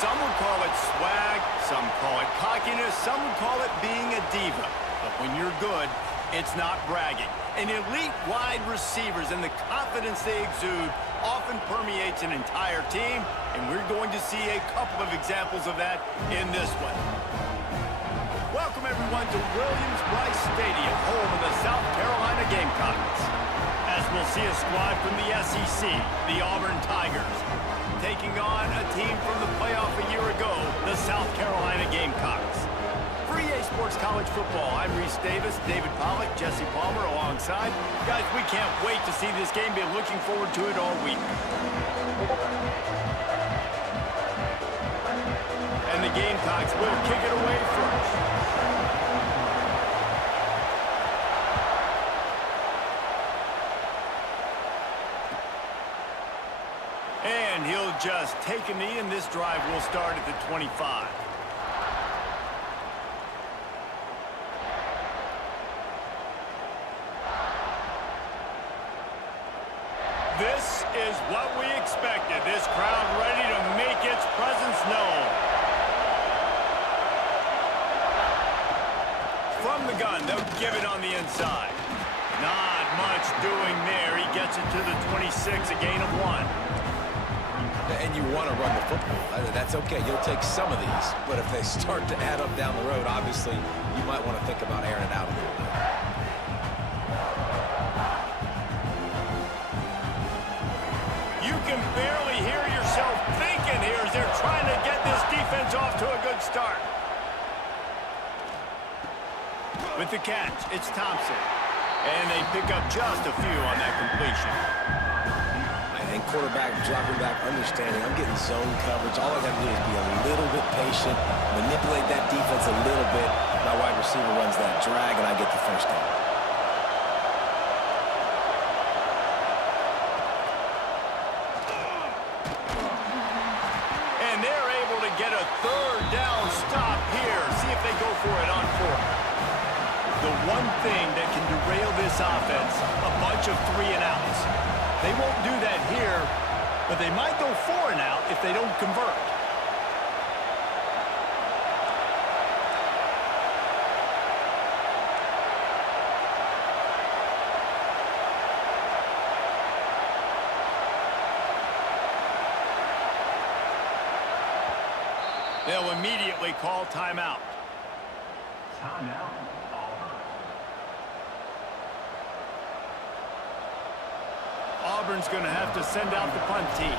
Some would call it swag, some call it cockiness, some would call it being a diva. But when you're good, it's not bragging. And elite wide receivers and the confidence they exude often permeates an entire team, and we're going to see a couple of examples of that in this one. Welcome everyone to Williams-Brice Stadium, home of the South Carolina Gamecocks. As we'll see a squad from the SEC, the Auburn Tigers, taking on a team from the playoff a year ago, the South Carolina Gamecocks. For EA Sports College Football, I'm Reese Davis, David Pollack, Jesse Palmer alongside. Guys, we can't wait to see this game. Been looking forward to it all week. And the Gamecocks will kick it away first. And he'll just take a knee, and this drive will start at the 25. This is what we expected. This crowd ready to make its presence known. From the gun, they'll give it on the inside. Not much doing there. He gets it to the 26, a gain of 1. And you want to run the football. That's okay. You'll take some of these. But if they start to add up down the road, obviously, you might want to think about airing it out a little bit. You can barely hear yourself thinking here as they're trying to get this defense off to a good start. With the catch, it's Thompson. And they pick up just a few on that completion. And quarterback, dropping back, understanding, I'm getting zone coverage. All I got to do is be a little bit patient, manipulate that defense a little bit. My wide receiver runs that drag, and I get the first down. And they're able to get a third down stop here. See if they go for it on 4. The one thing that can derail this offense, a bunch of 3-and-outs. They won't do that here, but they might go 4-and-out if they don't convert. They'll immediately call timeout. Timeout. Auburn's going to have to send out the punt team.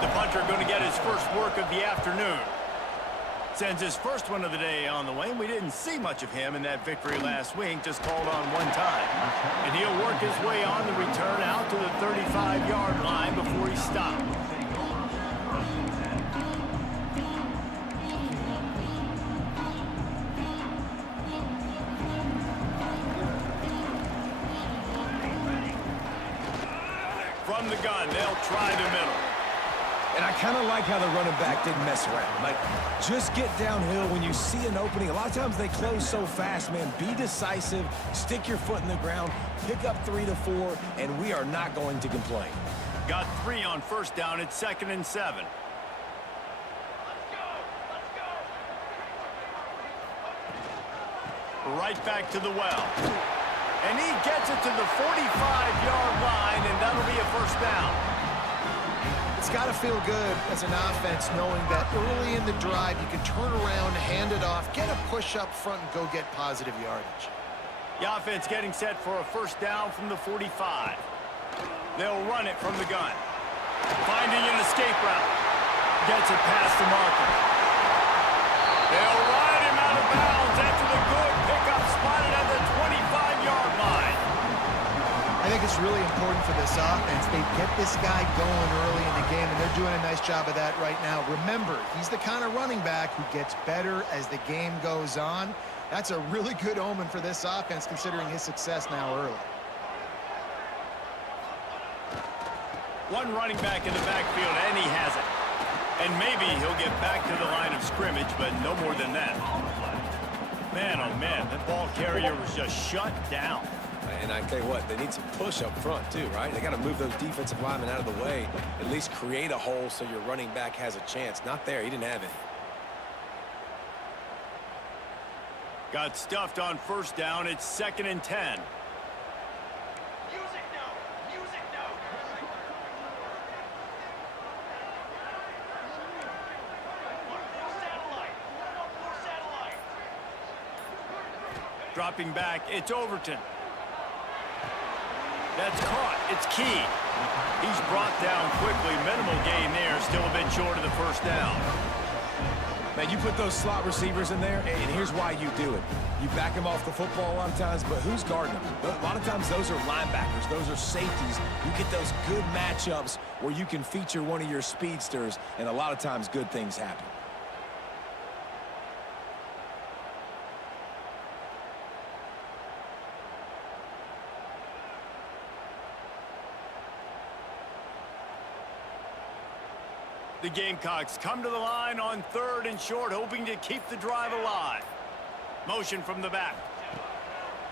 The punter going to get his first work of the afternoon. Sends his first one of the day on the way. We didn't see much of him in that victory last week, just called on one time. And he'll work his way on the return out to the 35-yard line before he stopped. From the gun, they'll try the middle. And I kind of like how the running back didn't mess around. Like, just get downhill when you see an opening. A lot of times they close so fast, man. Be decisive, stick your foot in the ground, pick up 3 to 4, and we are not going to complain. Got 3 on first down. It's 2nd and 7. Right back to the well. And he gets it to the 45-yard line, and that'll be a first down. It's got to feel good as an offense knowing that early in the drive you can turn around, hand it off, get a push up front, and go get positive yardage. The offense getting set for a first down from the 45. They'll run it from the gun. Finding an escape route. Gets it past the marker. They'll ride him out of bounds after the good pickup spotted at the 25-yard line. I think it's really important for this offense. They get this guy going early in the game, and they're doing a nice job of that right now. Remember, he's the kind of running back who gets better as the game goes on. That's a really good omen for this offense, considering his success now early. One running back in the backfield, and he has it. And maybe he'll get back to the line of scrimmage, but no more than that. Man, oh man, that ball carrier was just shut down. And I tell you what, they need some push up front too, right? They got to move those defensive linemen out of the way, at least create a hole so your running back has a chance. Not there, he didn't have it. Got stuffed on first down. It's 2nd and 10. Dropping back, it's Overton. That's caught. It's Key. He's brought down quickly. Minimal gain there. Still a bit short of the first down. Man, you put those slot receivers in there, and here's why you do it. You back them off the football a lot of times, but who's guarding them? A lot of times those are linebackers. Those are safeties. You get those good matchups where you can feature one of your speedsters, and a lot of times good things happen. The Gamecocks come to the line on 3rd and short, hoping to keep the drive alive. Motion from the back.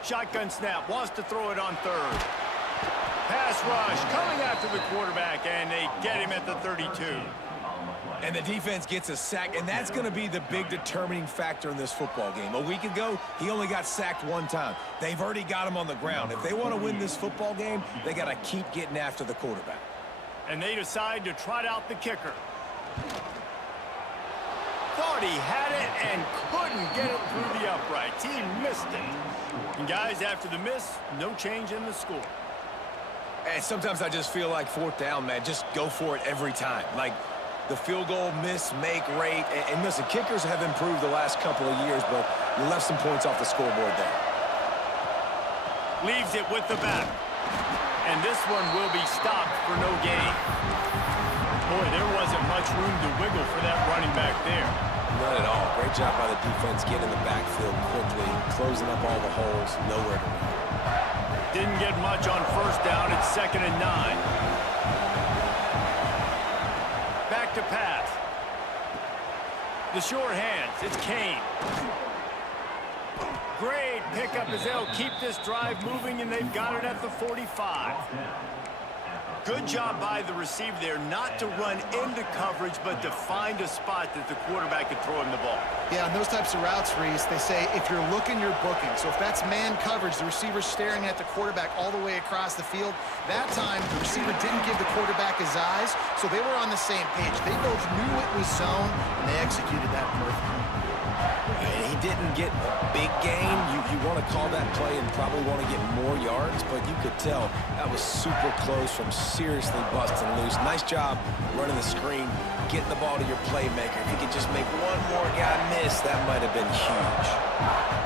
Shotgun snap, wants to throw it on 3rd. Pass rush, coming after the quarterback, and they get him at the 32. And the defense gets a sack, and that's going to be the big determining factor in this football game. A week ago, he only got sacked one time. They've already got him on the ground. If they want to win this football game, they got to keep getting after the quarterback. And they decide to trot out the kicker. Thought he had it and couldn't get it through the uprights. He missed it. And guys, after the miss, no change in the score. And sometimes I just feel like 4th down, man, just go for it every time. Like the field goal miss, make rate. And listen, kickers have improved the last couple of years, but you left some points off the scoreboard there. Leaves it with the back. And this one will be stopped for no gain. Boy, there wasn't much room to wiggle for that running back there. Not at all. Great job by the defense getting in the backfield quickly, closing up all the holes, nowhere to run. Didn't get much on first down. It's 2nd and 9. Back to pass. The short hands. It's Kane. Great pickup as they'll keep this drive moving, and they've got it at the 45. Good job by the receiver there not to run into coverage, but to find a spot that the quarterback could throw him the ball. Yeah, on those types of routes, Reese, they say if you're looking, you're booking. So if that's man coverage, the receiver's staring at the quarterback all the way across the field. That time, the receiver didn't give the quarterback his eyes, so they were on the same page. They both knew it was zone, and they executed that perfectly. He didn't get a big gain. You want to call that play and probably want to get more yards, but you could tell that was super close from seriously busting loose. Nice job running the screen, getting the ball to your playmaker. If he could just make one more guy miss, that might have been huge.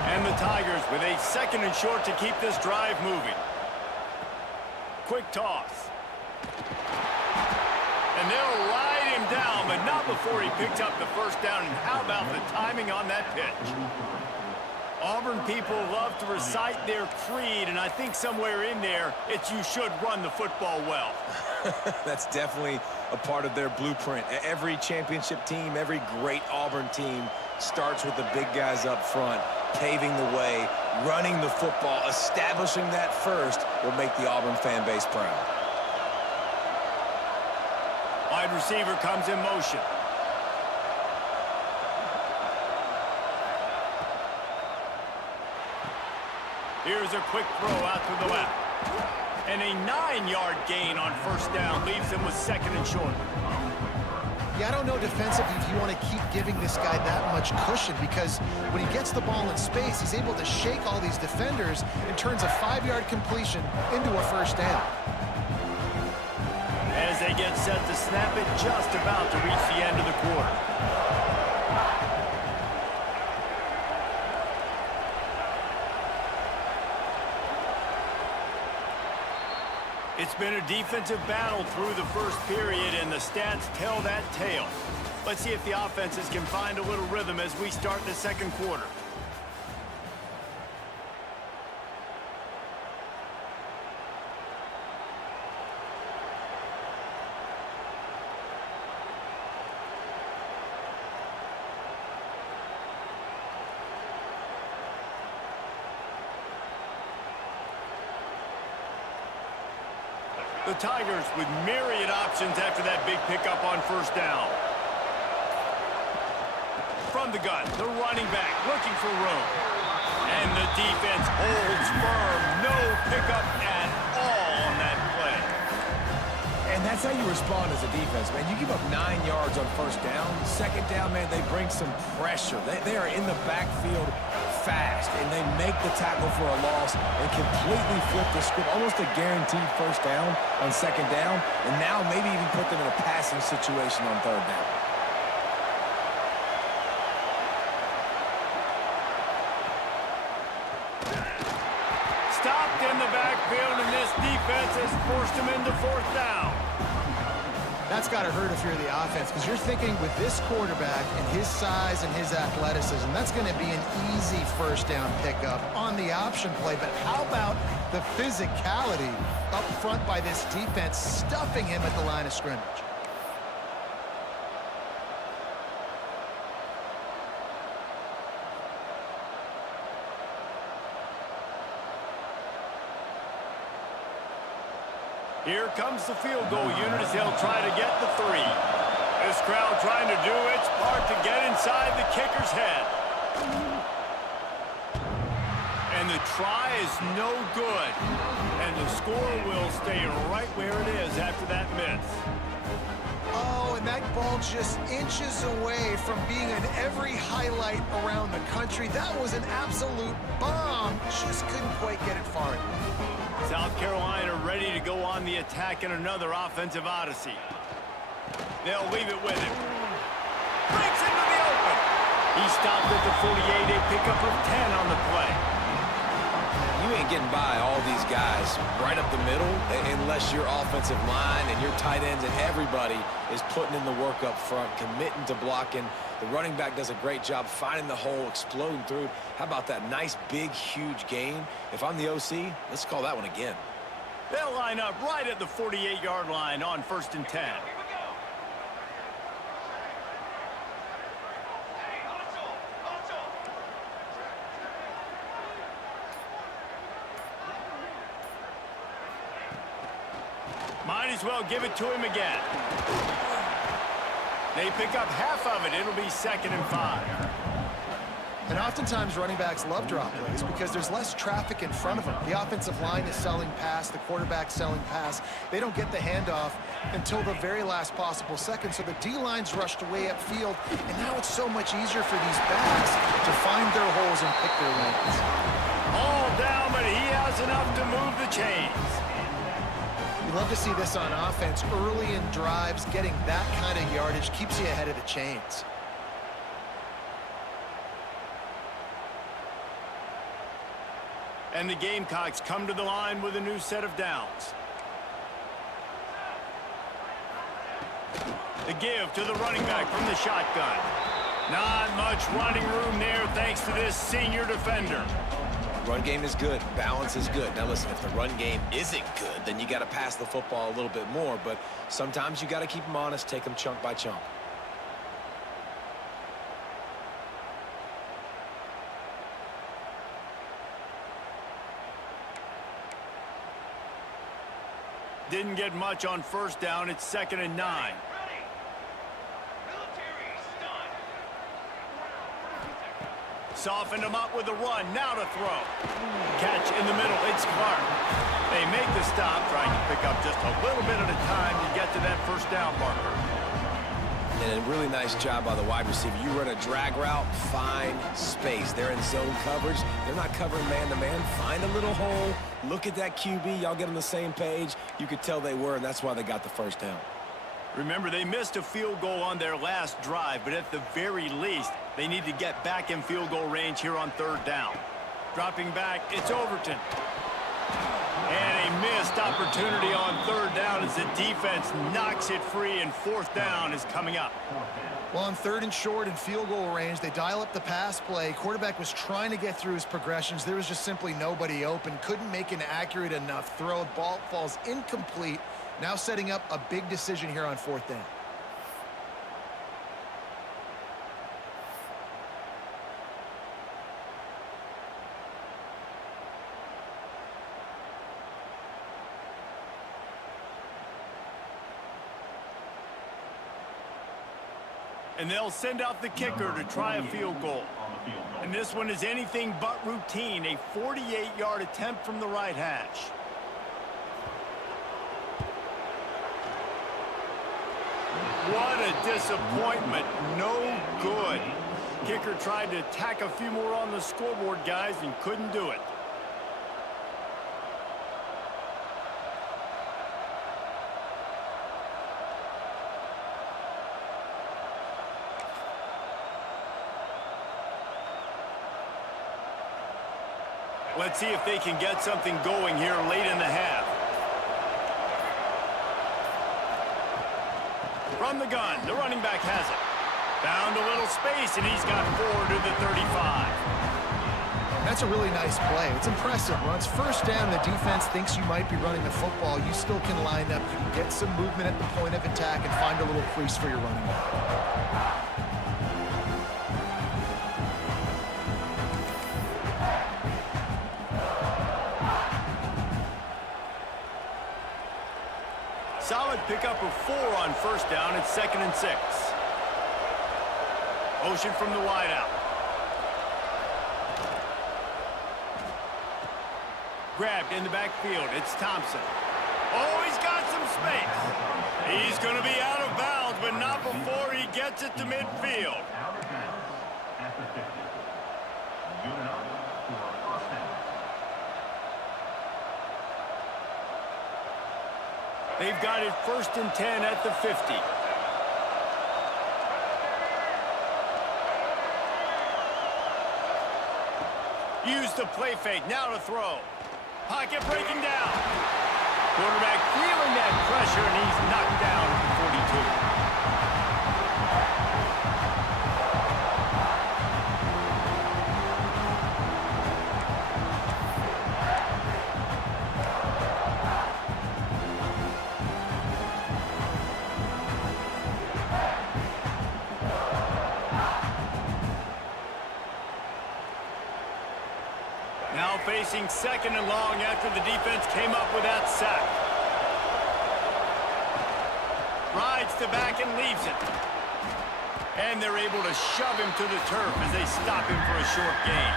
And the Tigers with a 2nd and short to keep this drive moving. Quick toss. And they'll ride him down, but not before he picks up the first down. And how about the timing on that pitch? Auburn people love to recite their creed, and I think somewhere in there, it's you should run the football well. That's definitely a part of their blueprint. Every championship team, every great Auburn team starts with the big guys up front, paving the way, running the football, establishing that first will make the Auburn fan base proud. Wide receiver comes in motion. Here's a quick throw out to the left. And a 9-yard gain on first down leaves him with 2nd and short. Yeah, I don't know defensively if you want to keep giving this guy that much cushion, because when he gets the ball in space, he's able to shake all these defenders and turns a 5-yard completion into a first down. As they they get set to snap it just about to reach the end of the quarter. It's been a defensive battle through the first period, and the stats tell that tale. Let's see if the offenses can find a little rhythm as we start the second quarter. The Tigers with myriad options after that big pickup on first down. From the gun, the running back looking for room. And the defense holds firm. No pickup at all on that play. And that's how you respond as a defense, man. You give up 9 yards on first down. Second down, man, they bring some pressure. They are in the backfield fast, and they make the tackle for a loss and completely flip the script. Almost a guaranteed first down on second down, and now maybe even put them in a passing situation on third down. Stopped in the backfield, and this defense has forced him into fourth down. That's got to hurt if you're the offense, because you're thinking with this quarterback and his size and his athleticism, that's going to be an easy first down pickup on the option play. But how about the physicality up front by this defense, stuffing him at the line of scrimmage? Here comes the field goal unit as they'll try to get the 3. This crowd trying to do its part to get inside the kicker's head. And the try is no good. And the score will stay right where it is after that miss. Oh, and that ball just inches away from being in every highlight around the country. That was an absolute bomb. Just couldn't quite get it far enough. South Carolina ready to go on the attack in another offensive odyssey. They'll leave it with him. Breaks into the open. He stopped at the 48, a pickup of 10 on the play. You ain't getting by all these guys right up the middle unless your offensive line and your tight ends and everybody is putting in the work up front, committing to blocking. The running back does a great job finding the hole, exploding through. How about that nice, big, huge gain? If I'm the OC, let's call that one again. They'll line up right at the 48-yard line on 1st and 10. Might as well give it to him again. They pick up half of it. It'll be 2nd and 5. And oftentimes running backs love drop plays because there's less traffic in front of them. The offensive line is selling pass, the quarterback's selling pass. They don't get the handoff until the very last possible second, so the D-line's rushed way upfield, and now it's so much easier for these backs to find their holes and pick their lanes. All down, but he has enough to move the chains. You love to see this on offense. Early in drives, getting that kind of yardage keeps you ahead of the chains. And the Gamecocks come to the line with a new set of downs. The give to the running back from the shotgun. Not much running room there thanks to this senior defender. Run game is good. Balance is good. Now listen, if the run game isn't good, then you got to pass the football a little bit more. But sometimes you got to keep them honest, take them chunk by chunk. Didn't get much on first down. It's 2nd and 9. Softened him up with a run. Now to throw. Catch in the middle. It's Clark. They make the stop, trying to pick up just a little bit at a time to get to that first down marker. And a really nice job by the wide receiver. You run a drag route, find space. They're in zone coverage. They're not covering man-to-man. Find a little hole. Look at that QB. Y'all get on the same page. You could tell they were, and that's why they got the first down. Remember, they missed a field goal on their last drive, but at the very least, they need to get back in field goal range here on 3rd down. Dropping back, it's Overton. And a missed opportunity on 3rd down as the defense knocks it free, and 4th down is coming up. Well, on 3rd and short and field goal range, they dial up the pass play. Quarterback was trying to get through his progressions. There was just simply nobody open. Couldn't make an accurate enough throw. Ball falls incomplete. Now setting up a big decision here on 4th down. And they'll send out the kicker to try a field goal. And this one is anything but routine, a 48-yard attempt from the right hash. What a disappointment. No good. Kicker tried to tack a few more on the scoreboard, guys, and couldn't do it. Let's see if they can get something going here late in the half. From the gun, the running back has it. Found a little space, and he's got 4 to the 35. That's a really nice play. It's impressive. Once 1st down, the defense thinks you might be running the football. You still can line up. You can get some movement at the point of attack and find a little crease for your running back. Solid pickup of 4 on 1st down. It's 2nd and 6. Motion from the wideout. Grabbed in the backfield. It's Thompson. Oh, he's got some space. He's going to be out of bounds, but not before he gets it to midfield. They've got it 1st and 10 at the 50. Use the play fake, now to throw. Pocket breaking down. Quarterback feeling that pressure, and he's knocked down at the 42. Now facing 2nd and long after the defense came up with that sack. Rides the back and leaves it. And they're able to shove him to the turf as they stop him for a short gain.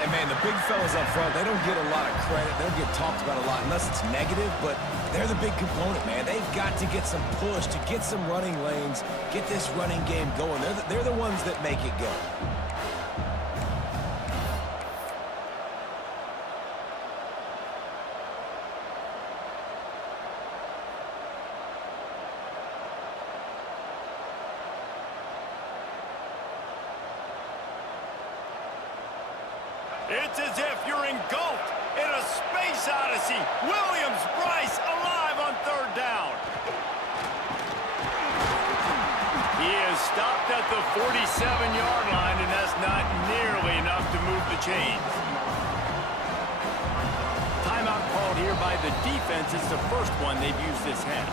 And, man, the big fellas up front, they don't get a lot of credit. They don't get talked about a lot unless it's negative, but they're the big component, man. They've got to get some push, to get some running lanes, get this running game going. They're the ones that make it go. It's as if you're engulfed in a space odyssey. Williams, Bryce, alive on 3rd down. He is stopped at the 47-yard line, and that's not nearly enough to move the chains. Timeout called here by the defense. It's the first one they've used this half.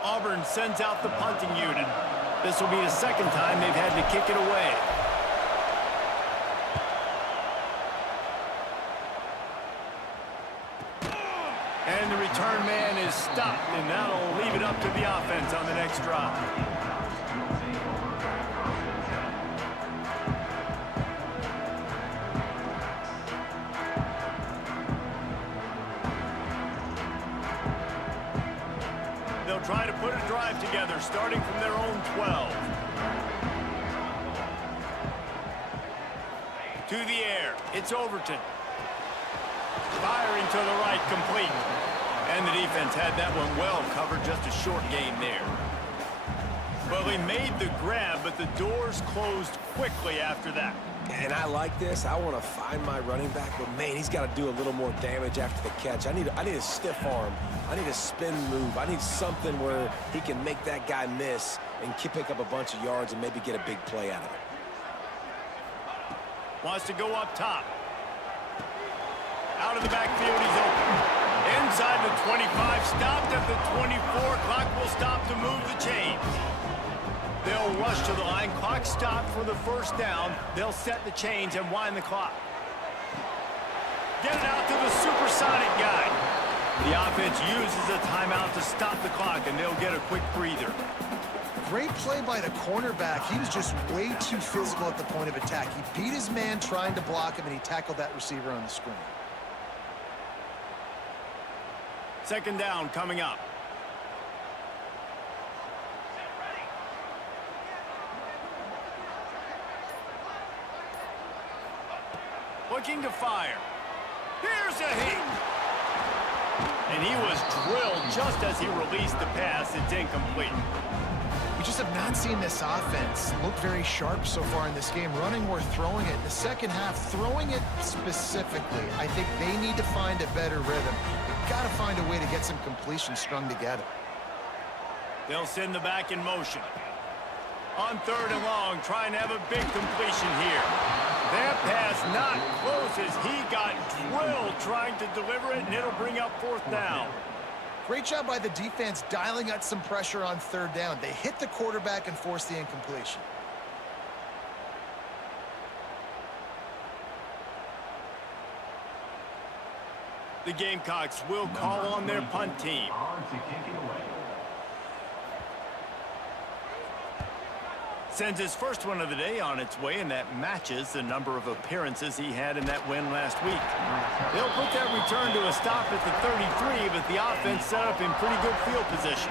Auburn sends out the punting unit. This will be the 2nd time they've had to kick it away. And the return man is stopped, and that'll leave it up to the offense on the next drive. drive together, starting from their own 12. To the air, it's Overton. Firing to the right, complete. And the defense had that one well covered, just a short gain there. Well, he made the grab, but the doors closed quickly after that. And I like this. I want to find my running back, but man, he's got to do a little more damage after the catch. I need a stiff arm. I need a spin move. I need something where he can make that guy miss and pick up a bunch of yards and maybe get a big play out of it. Wants to go up top. Out of the backfield, he's open. Inside the 25, stopped at the 24. Clock will stop to move the chains. They'll rush to the line. Clock stopped for the first down. They'll set the chains and wind the clock. Get it out to the supersonic guy. The offense uses a timeout to stop the clock, and they'll get a quick breather. Great play by the cornerback. He was just way too physical at the point of attack. He beat his man trying to block him, and he tackled that receiver on the screen. Second down coming up. Looking to fire. Here's a hit. And he was drilled just as he released the pass. It's incomplete. We just have not seen this offense look very sharp so far in this game, running or throwing it. In the second half, throwing it specifically, I think they need to find a better rhythm. They've got to find a way to get some completions strung together. They'll send the back in motion. On third and long, trying to have a big completion here. That pass not close as he got drilled trying to deliver it, and it'll bring up fourth down. Great job by the defense dialing out some pressure on third down. They hit the quarterback and forced the incompletion. The Gamecocks will call on their punt team. Sends his first one of the day on its way, and that matches the number of appearances he had in that win last week. They'll put that return to a stop at the 33, but the offense set up in pretty good field position.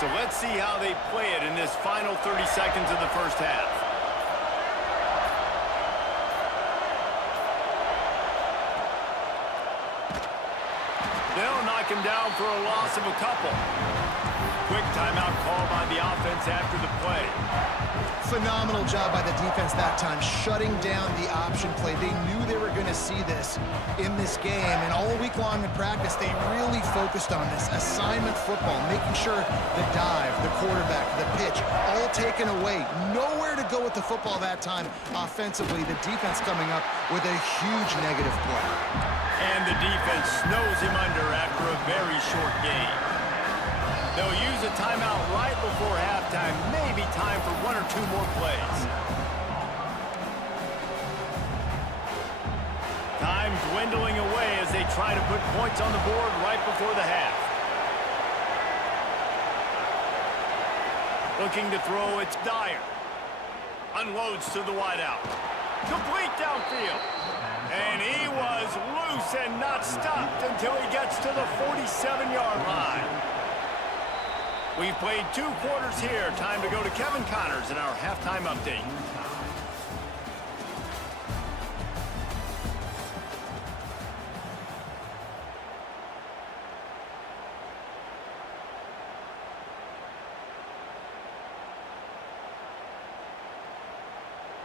So let's see how they play it in this final 30 seconds of the first half. They'll knock him down for a loss of a couple. Quick timeout call by the offense after the play. Phenomenal job by the defense that time, shutting down the option play. They knew they were going to see this in this game, and all week long in practice, they really focused on this assignment football, making sure the dive, the quarterback, the pitch, all taken away. Nowhere to go with the football that time offensively. The defense coming up with a huge negative play. And the defense snows him under after a very short game. They'll use a timeout right before halftime. Maybe time for one or two more plays. Time dwindling away as they try to put points on the board right before the half. Looking to throw, it's Dyer. Unloads to the wideout. Complete downfield. And he was loose and not stopped until he gets to the 47-yard line. We've played 2 quarters here. Time to go to Kevin Connors in our halftime update.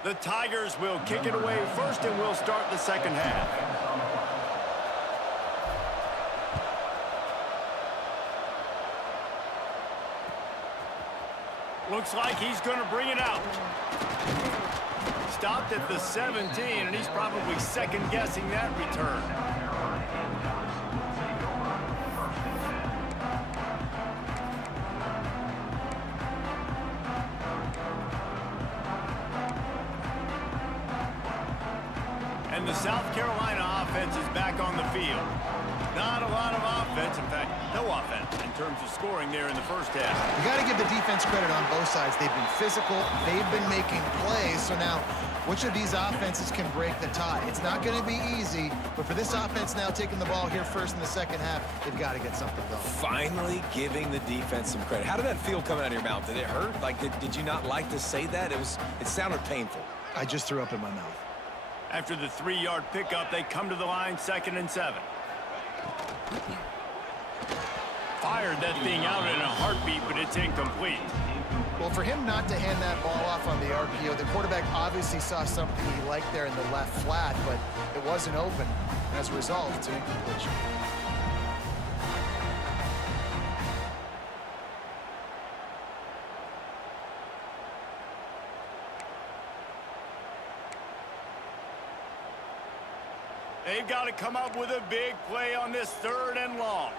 The Tigers will kick it away first, and we'll start the second half. Looks like he's going to bring it out. Stopped at the 17, and he's probably second-guessing that return. And the South Carolina offense is back on the field. Not a lot of offense. In fact, no offense in terms of scoring there in the first half. You got to give the defense credit on both sides. They've been physical. They've been making plays. So now, which of these offenses can break the tie? It's not going to be easy, but for this offense now taking the ball here first in the second half, they've got to get something going. Finally giving the defense some credit. How did that feel coming out of your mouth? Did it hurt? Like, did you not like to say that? It sounded painful. I just threw up in my mouth. After the 3-yard pickup, they come to the line, 2nd and 7. Fired that thing out in a heartbeat, but it's incomplete. Well, for him not to hand that ball off on the RPO, the quarterback obviously saw something he liked there in the left flat, but it wasn't open. And as a result, it's an incompletion. They've got to come up with a big play on this 3rd and long.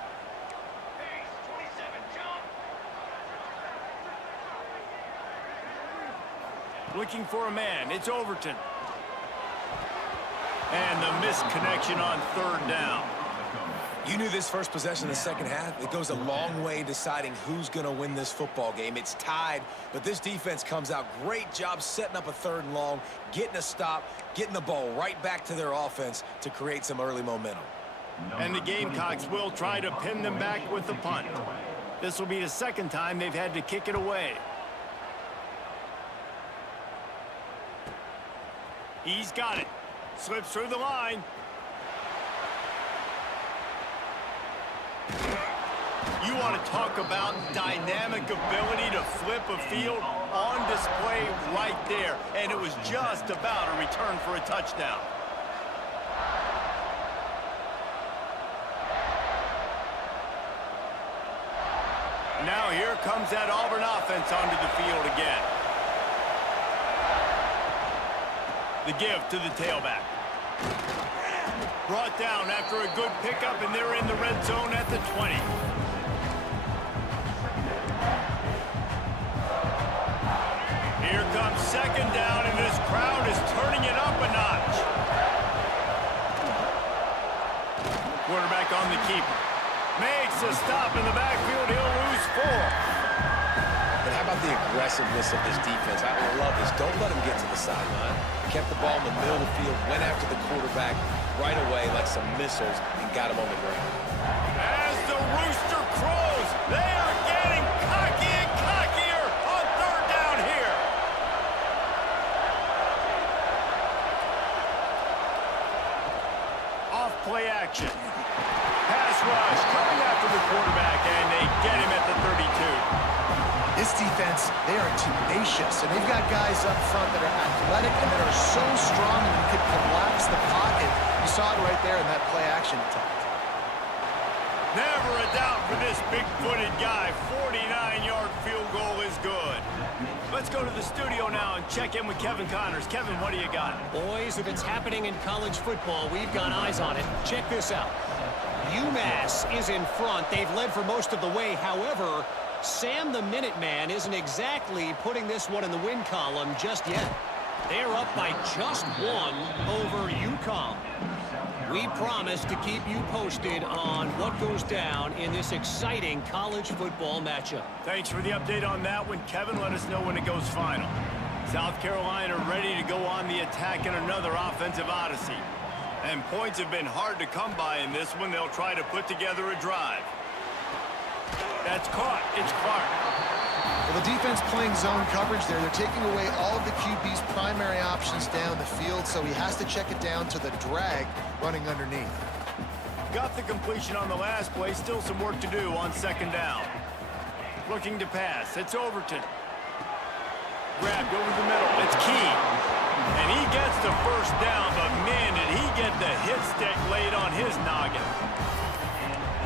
Looking for a man. It's Overton. And the misconnection on 3rd down. You knew this first possession in the second half. It goes a long way deciding who's going to win this football game. It's tied, but this defense comes out. Great job setting up a 3rd and long, getting a stop, getting the ball right back to their offense to create some early momentum. And the Gamecocks will try to pin them back with the punt. This will be the 2nd time they've had to kick it away. He's got it. Slips through the line. You want to talk about dynamic ability to flip a field on display right there. And it was just about a return for a touchdown. Now here comes that Auburn offense onto the field again. The give to the tailback. Brought down after a good pickup, and they're in the red zone at the 20. Here comes 2nd down, and this crowd is turning it up a notch. Quarterback on the keeper. Makes a stop in the backfield. He'll lose 4. But how about the aggressiveness of this defense? I love this. Don't let them get to the sideline. Kept the ball in the middle of the field, went after the quarterback right away like some missiles, and got him on the ground. As the rooster crows, they are getting cocky and cockier on 3rd down here. Off play action. Pass rush coming after the quarterback, and they get him at the 32. This defense, they are tenacious, and they've got guys up front that are athletic and that are so strong that you could collapse the pocket. You saw it right there in that play-action attempt. Never a doubt for this big-footed guy. 49-yard field goal is good. Let's go to the studio now and check in with Kevin Connors. Kevin, what do you got? Boys, if it's happening in college football, we've got eyes on it. Check this out. UMass is in front. They've led for most of the way. However, Sam the Minuteman isn't exactly putting this one in the win column just yet. They're up by just 1 over UConn. We promise to keep you posted on what goes down in this exciting college football matchup. Thanks for the update on that one, Kevin. Let us know when it goes final. South Carolina ready to go on the attack in another offensive odyssey. And points have been hard to come by in this one. They'll try to put together a drive. That's caught. It's Clark. Well, the defense playing zone coverage there. They're taking away all of the QB's primary options down the field, so he has to check it down to the drag running underneath. Got the completion on the last play. Still some work to do on 2nd down. Looking to pass. It's Overton. Grabbed over the middle. It's Key. And he gets the 1st down, but man, did he get the hit stick laid on his noggin.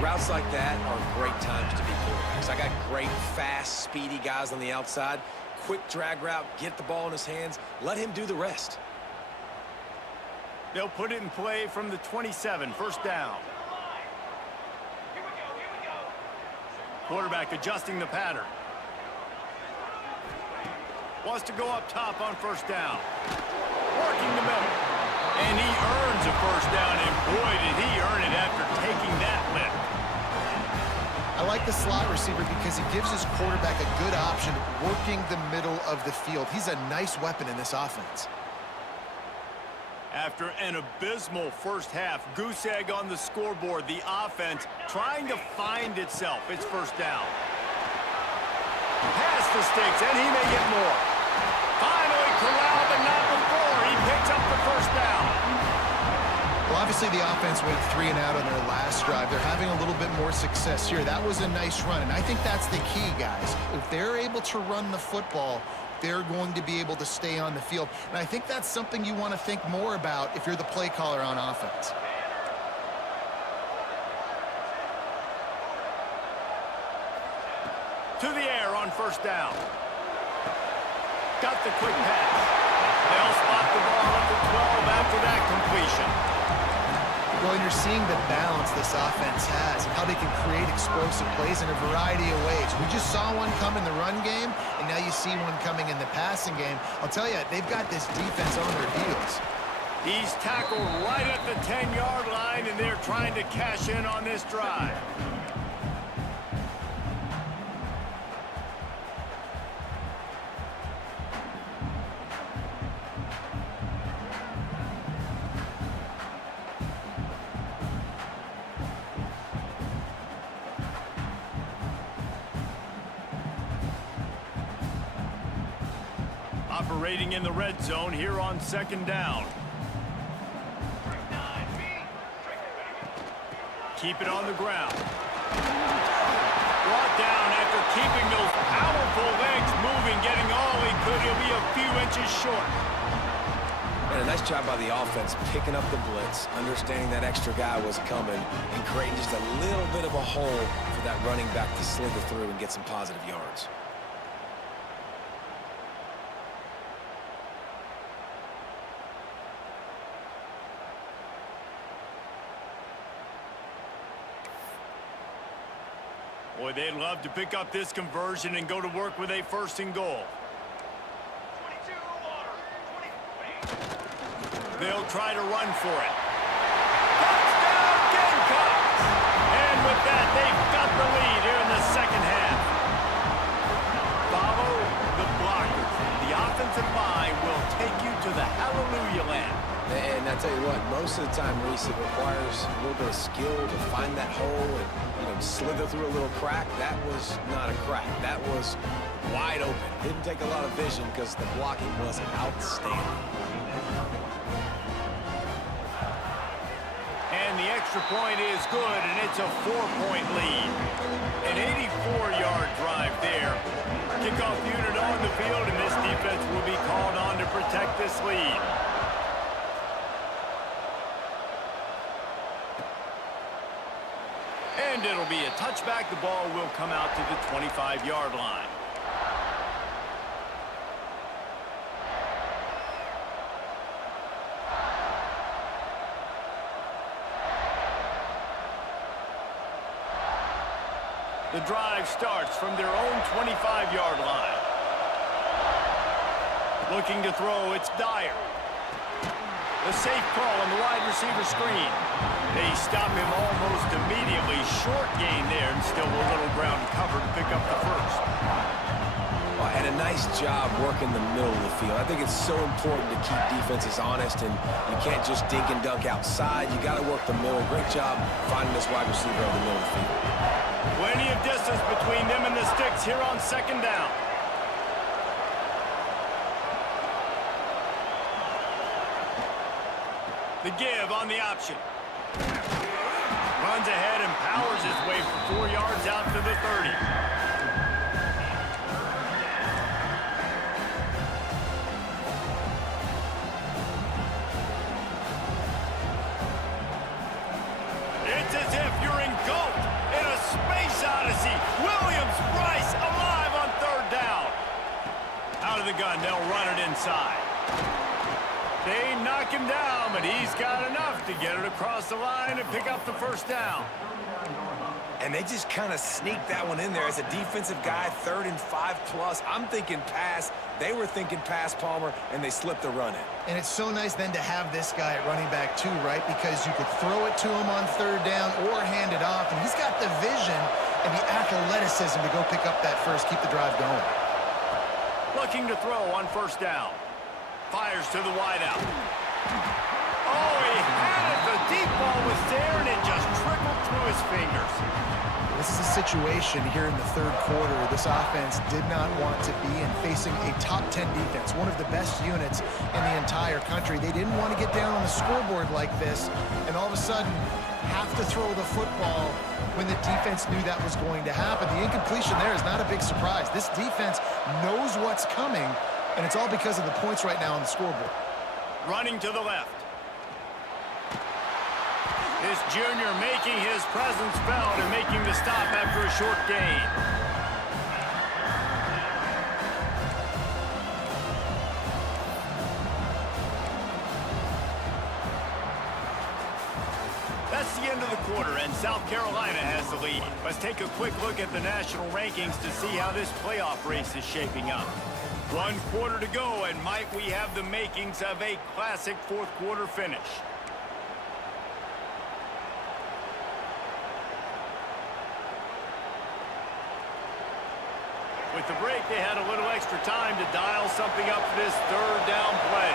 Routes like that are great times to be quarterbacks. I got great, fast, speedy guys on the outside. Quick drag route, get the ball in his hands, let him do the rest. They'll put it in play from the 27, 1st down. Quarterback adjusting the pattern. Wants to go up top on 1st down. Working the middle. And he earns a 1st down, and boy, did he earn it after taking that like the slot receiver because he gives his quarterback a good option working the middle of the field. He's a nice weapon in this offense. After an abysmal first half, goose egg on the scoreboard, the offense trying to find itself. It's first down. Past the sticks, and he may get more. Finally corralled, but not before. He picks up the first down. Well, obviously the offense went 3 and out on their last drive. They're having a little bit more success here. That was a nice run, and I think that's the key, guys. If they're able to run the football, they're going to be able to stay on the field. And I think that's something you want to think more about if you're the play caller on offense. To the air on first down. Got the quick pass. They'll spot the ball at the 12 after that completion. Well, and you're seeing the balance this offense has and how they can create explosive plays in a variety of ways. We just saw one come in the run game, and now you see one coming in the passing game. I'll tell you, they've got this defense on their heels. He's tackled right at the 10-yard line, and they're trying to cash in on this drive. Operating in the red zone here on second down. Keep it on the ground. Brought down after keeping those powerful legs moving, getting all he could. He'll be a few inches short. And a nice job by the offense picking up the blitz, understanding that extra guy was coming, and creating just a little bit of a hole for that running back to slither through and get some positive yards. Boy, they'd love to pick up this conversion and go to work with a first and goal. They'll try to run for it. Touchdown, Gamecocks! And with that, they've got the lead here in the second half. Follow the blockers. The offensive line will take you to the hallelujah land. And I tell you what, most of the time, Reese, it requires a little bit of skill to find that hole and, slither through a little crack. That was not a crack. That was wide open. Didn't take a lot of vision because the blocking was outstanding. And the extra point is good, and it's a 4-point lead. An 84-yard drive there. Kickoff unit on the field, and this defense will be called on to protect this lead. And it'll be a touchback. The ball will come out to the 25-yard line. The drive starts from their own 25-yard line. Looking to throw, it's Dyer. The safe call on the wide receiver screen. They stop him almost immediately. Short gain there, and still a little ground cover to pick up the first. And a nice job working the middle of the field. I think it's so important to keep defenses honest, and you can't just dink and dunk outside. You got to work the middle. Great job finding this wide receiver over the middle of the field. Plenty of distance between them and the sticks here on second down. The give on the option. Runs ahead and powers his way for 4 yards out to the 30. It's as if you're engulfed in a space odyssey. Williams-Brice alive on third down. Out of the gun, they'll run it inside. They knock him down, but he's got enough to get it across the line and pick up the first down. And they just kind of sneaked that one in there as a defensive guy, 3rd and 5+. I'm thinking pass. They were thinking pass, Palmer, and they slipped the run in. And it's so nice then to have this guy at running back too, right? Because you could throw it to him on 3rd down or hand it off, and he's got the vision and the athleticism to go pick up that first, keep the drive going. Looking to throw on first down. Fires to the wideout. Oh, he had it. The deep ball was there, and it just trickled through his fingers. This is a situation here in the third quarter this offense did not want to be in, facing a top 10 defense, one of the best units in the entire country. They didn't want to get down on the scoreboard like this, and all of a sudden have to throw the football when the defense knew that was going to happen. The incompletion there is not a big surprise. This defense knows what's coming, and it's all because of the points right now on the scoreboard. Running to the left. This junior making his presence felt and making the stop after a short gain. That's the end of the quarter, and South Carolina has the lead. Let's take a quick look at the national rankings to see how this playoff race is shaping up. 1 quarter to go, and might we have the makings of a classic fourth quarter finish. With the break, they had a little extra time to dial something up for this third down play.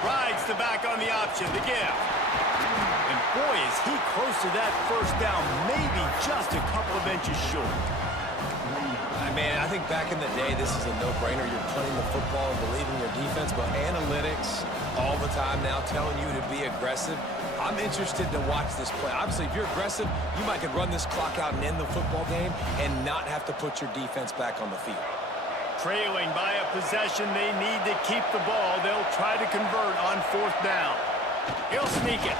Rides the back on the option, the give. And boy, is he close to that first down, maybe just a couple of inches short. Man, I think back in the day, this is a no-brainer. You're playing the football and believing your defense, but analytics all the time now telling you to be aggressive. I'm interested to watch this play. Obviously, if you're aggressive, you might could run this clock out and end the football game and not have to put your defense back on the field. Trailing by a possession, they need to keep the ball. They'll try to convert on fourth down. He'll sneak it.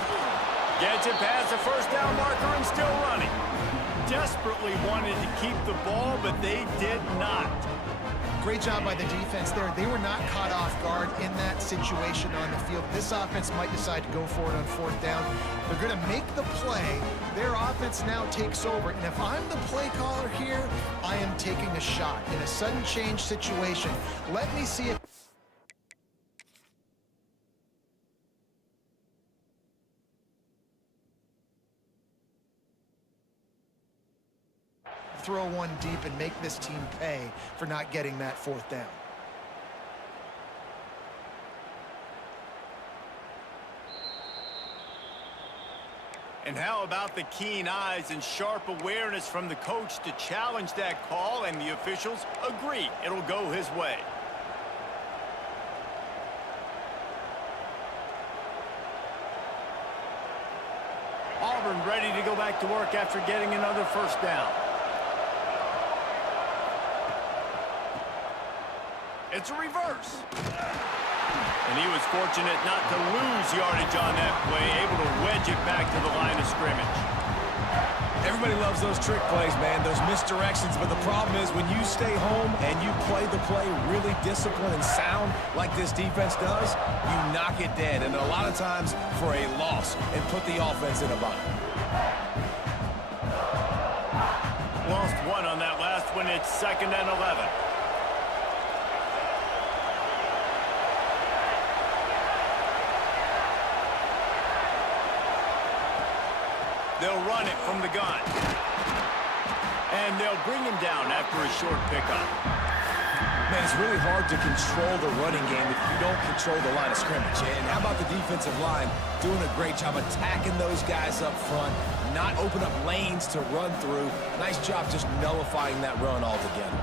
Gets it past the first down marker and still running. Desperately wanted to keep the ball, but they did not. Great job by the defense there. They were not caught off guard in that situation on the field. This offense might decide to go for it on fourth down. They're going to make the play. Their offense now takes over. And if I'm the play caller here, I am taking a shot in a sudden change situation. Let me see if throw one deep and make this team pay for not getting that fourth down. And how about the keen eyes and sharp awareness from the coach to challenge that call, and the officials agree it'll go his way. Auburn ready to go back to work after getting another first down. It's a reverse. And he was fortunate not to lose yardage on that play, able to wedge it back to the line of scrimmage. Everybody loves those trick plays, man, those misdirections, but the problem is when you stay home and you play the play really disciplined and sound like this defense does, you knock it dead, and a lot of times for a loss, and put the offense in a bind. Lost one on that last one. It's 2nd and 11. They'll run it from the gun. And they'll bring him down after a short pickup. Man, it's really hard to control the running game if you don't control the line of scrimmage. And how about the defensive line doing a great job attacking those guys up front, not open up lanes to run through. Nice job just nullifying that run altogether.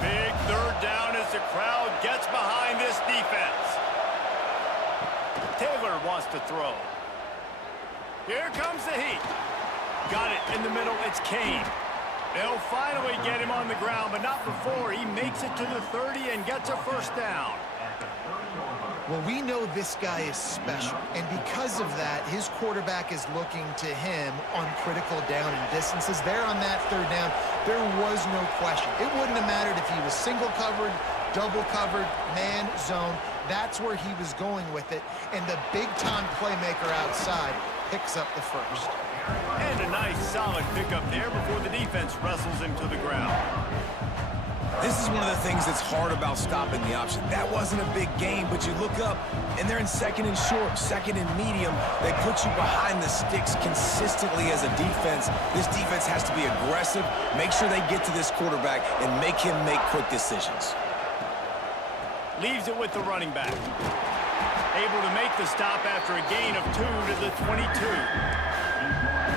Big third down as the crowd gets behind this defense. Taylor wants to throw. Here comes the heat. Got it in the middle. It's Kane. They'll finally get him on the ground, but not before he makes it to the 30 and gets a first down. Well, we know this guy is special, and because of that, his quarterback is looking to him on critical down and distances. There on that third down, there was no question. It wouldn't have mattered if he was single covered, double covered, man, zone. That's where he was going with it, and the big-time playmaker outside picks up the first. And a nice solid pickup there before the defense wrestles him to the ground. This is one of the things that's hard about stopping the option. That wasn't a big gain, but you look up, and they're in second and short, second and medium. They put you behind the sticks consistently as a defense. This defense has to be aggressive, make sure they get to this quarterback, and make him make quick decisions. Leaves it with the running back. Able to make the stop after a gain of 2 to the 22.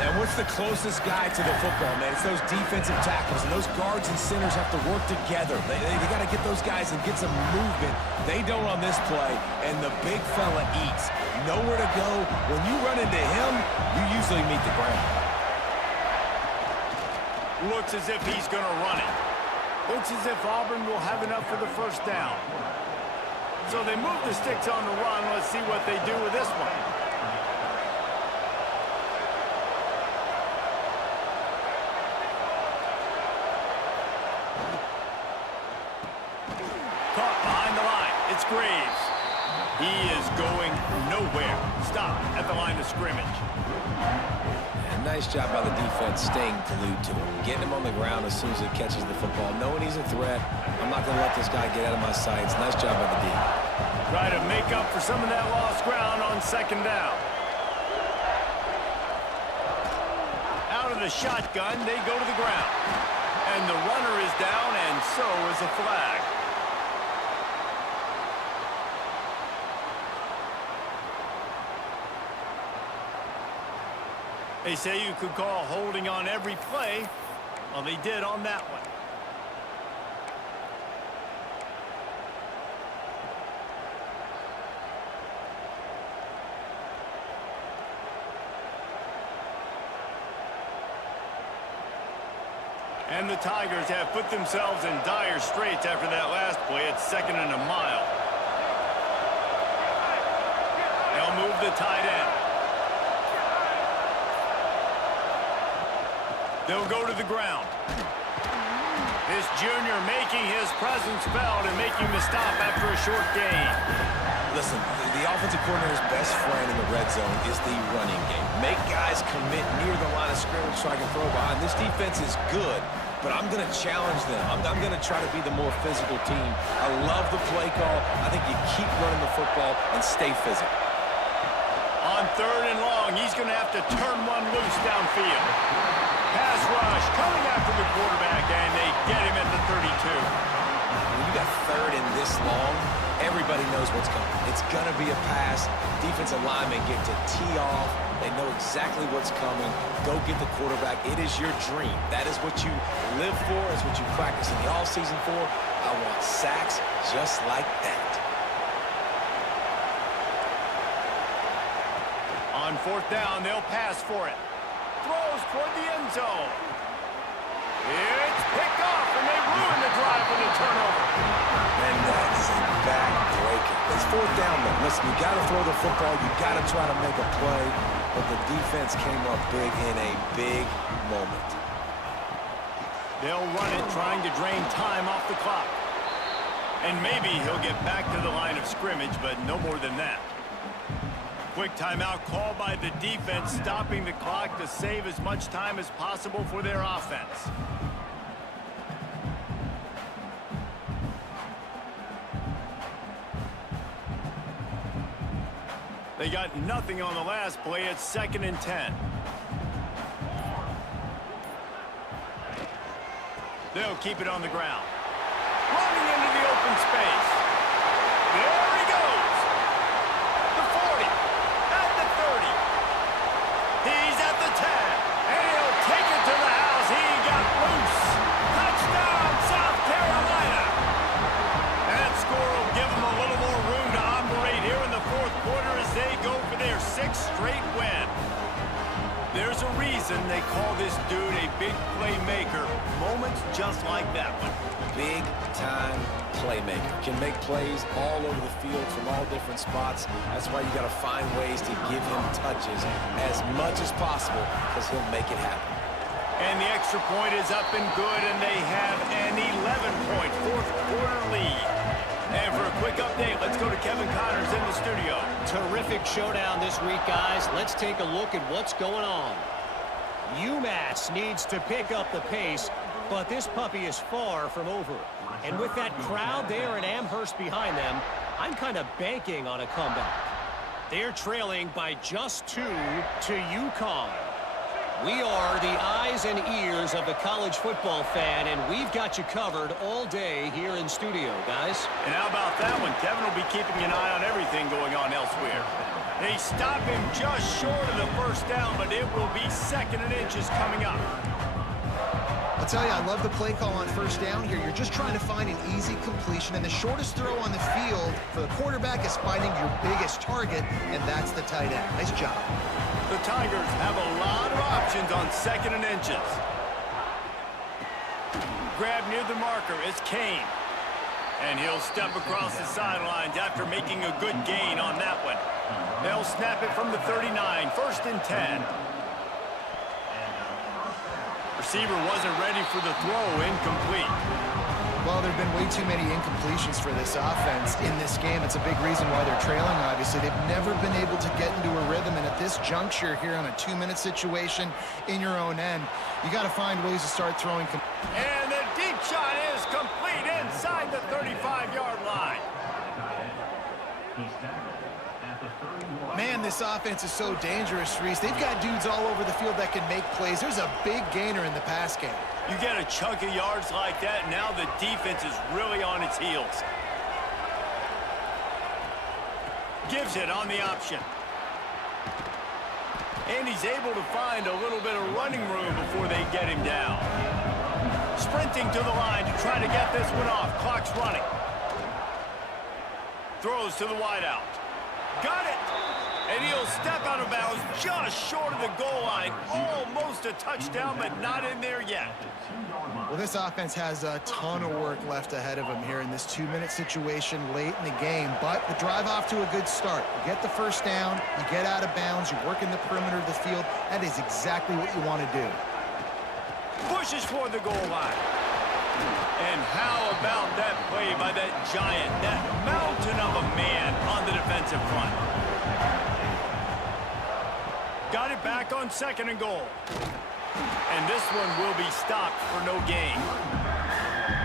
And what's the closest guy to the football, man? It's those defensive tackles, and those guards and centers have to work together. They got to get those guys and get some movement. They don't on this play, and the big fella eats. Nowhere to go. When you run into him, you usually meet the ground. Looks as if he's going to run it. Looks as if Auburn will have enough for the first down. So they move the sticks on the run. Let's see what they do with this one. Caught behind the line. It's Graves. He is going nowhere. Stop at the line of scrimmage. And nice job by the defense staying glued to him. Getting him on the ground as soon as he catches the football. Knowing he's a threat. I'm not going to let this guy get out of my sights. Nice job by the D. Try to make up for some of that lost ground on second down. Out of the shotgun, they go to the ground. And the runner is down, and so is a flag. They say you could call holding on every play. Well, they did on that one. And the Tigers have put themselves in dire straits after that last play. It's 2nd and a mile. They'll move the tight end. They'll go to the ground. This junior making his presence felt and making the stop after a short gain. Listen, the offensive coordinator's best friend in the red zone is the running game. Make guys commit near the line of scrimmage so I can throw behind. This defense is good, but I'm going to challenge them. I'm going to try to be the more physical team. I love the play call. I think you keep running the football and stay physical. On 3rd and long, he's going to have to turn one loose downfield. Pass rush coming after the quarterback, and they get him at the 32. When you got 3rd and this long, everybody knows what's coming. It's going to be a pass. Defensive linemen get to tee off. They know exactly what's coming. Go get the quarterback. It is your dream. That is what you live for. It's what you practice in the offseason for. I want sacks just like that. On 4th down, they'll pass for it. Throws toward the end zone. It's picked off, and they ruin the drive with a turnover. And that is a back-breaker. It's 4th down, though. Listen, you got to throw the football. You got to try to make a play. But the defense came up big in a big moment. They'll run it, trying to drain time off the clock. And maybe he'll get back to the line of scrimmage, but no more than that. Quick timeout called by the defense, stopping the clock to save as much time as possible for their offense. They got nothing on the last play. It's 2nd and 10. They'll keep it on the ground. Running into the open space. There he goes. The 40. At the 30. He's at the 10. And he'll take it to the house. He got loose. Touchdown, South Carolina. That score will give them a little more room to operate here in the 4th quarter as they go for their 6th straight win. There's a reason they call this dude a big playmaker. Moments just like that one. Big-time playmaker. Can make plays all over the field from all different spots. That's why you got to find ways to give him touches as much as possible because he'll make it happen. And the extra point is up and good, and they have an 11-point 4th quarter lead. And for a quick update, let's go to Kevin Connors in the studio. Terrific showdown this week, guys. Let's take a look at what's going on. UMass needs to pick up the pace, but this puppy is far from over. And with that crowd there in Amherst behind them, I'm kind of banking on a comeback. They're trailing by just 2 to UConn. We are the eyes and ears of the college football fan, and we've got you covered all day here in studio, guys. And how about that one? Kevin will be keeping an eye on everything going on elsewhere. They stop him just short of the first down, but it will be 2nd and inches coming up. I'll tell you, I love the play call on first down here. You're just trying to find an easy completion, and the shortest throw on the field for the quarterback is finding your biggest target, and that's the tight end. Nice job. The Tigers have a lot of options on 2nd and inches. Grab near the marker is Kane. And he'll step across the sidelines after making a good gain on that one. They'll snap it from the 39, 1st and 10. Receiver wasn't ready for the throw, incomplete. Well, there have been way too many incompletions for this offense in this game. It's a big reason why they're trailing, obviously. They've never been able to get into a rhythm, and at this juncture here on a 2-minute situation in your own end, you got to find ways to start throwing. And the deep shot is complete inside the 35-yard line. Man, this offense is so dangerous, Reese. They've got dudes all over the field that can make plays. There's a big gainer in the pass game. You get a chunk of yards like that, now the defense is really on its heels. Gives it on the option. And he's able to find a little bit of running room before they get him down. Sprinting to the line to try to get this one off. Clock's running. Throws to the wideout. Got it! And he'll step out of bounds just short of the goal line. Almost a touchdown, but not in there yet. Well, this offense has a ton of work left ahead of them here in this 2-minute situation late in the game. But the drive off to a good start. You get the first down, you get out of bounds, you work in the perimeter of the field. That is exactly what you want to do. Pushes for the goal line. And how about that play by that giant, that mountain of a man on the defensive front? Got it back on 2nd and goal. And this one will be stopped for no gain.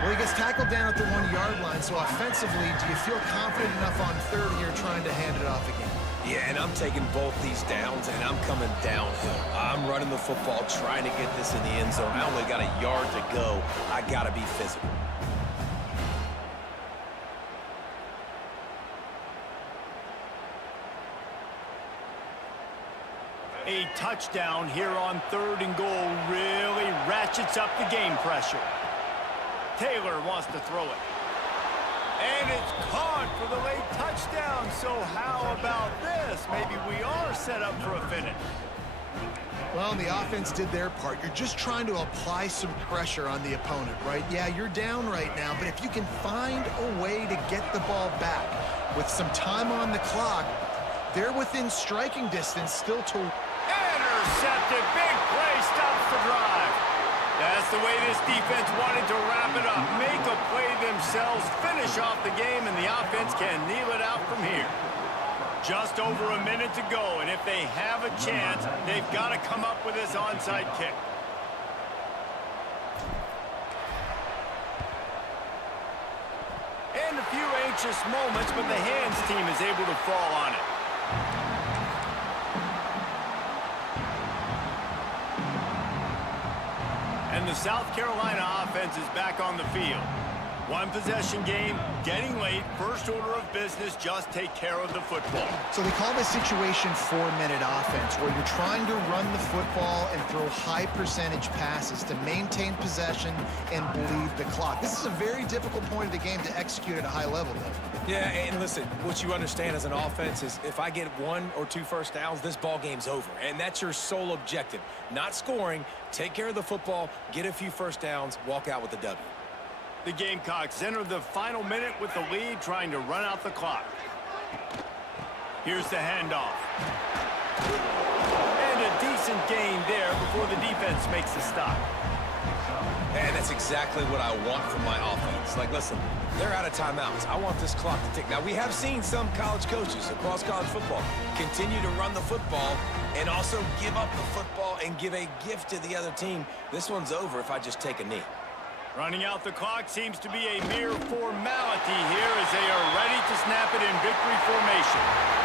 Well, he gets tackled down at the 1-yard line, so offensively, do you feel confident enough on 3rd here trying to hand it off again? Yeah, and I'm taking both these downs, and I'm coming downhill. I'm running the football, trying to get this in the end zone. I only got a yard to go. I got to be physical. A touchdown here on 3rd and goal really ratchets up the game pressure. Taylor wants to throw it. And it's caught for the late touchdown. So how about this? Maybe we are set up for a finish. Well, the offense did their part. You're just trying to apply some pressure on the opponent, right? Yeah, you're down right now, but if you can find a way to get the ball back with some time on the clock, they're within striking distance still to... Intercepted. Big play. Stops the drive. That's the way this defense wanted to wrap it up. Make a play themselves, finish off the game, and the offense can kneel it out from here. Just over a minute to go, and if they have a chance, they've got to come up with this onside kick. And a few anxious moments, but the hands team is able to fall on it. And the South Carolina offense is back on the field. One possession game, getting late, first order of business, just take care of the football. So they call this situation 4-minute offense, where you're trying to run the football and throw high percentage passes to maintain possession and bleed the clock. This is a very difficult point of the game to execute at a high level, though. Yeah, and listen, what you understand as an offense is if I get 1 or 2 first downs, this ball game's over. And that's your sole objective. Not scoring, take care of the football, get a few first downs, walk out with the W. The Gamecocks enter the final minute with the lead, trying to run out the clock. Here's the handoff. And a decent gain there before the defense makes a stop. And that's exactly what I want from my offense. Like, listen, they're out of timeouts. I want this clock to tick. Now, we have seen some college coaches across college football continue to run the football and also give up the football and give a gift to the other team. This one's over if I just take a knee. Running out the clock seems to be a mere formality here as they are ready to snap it in victory formation.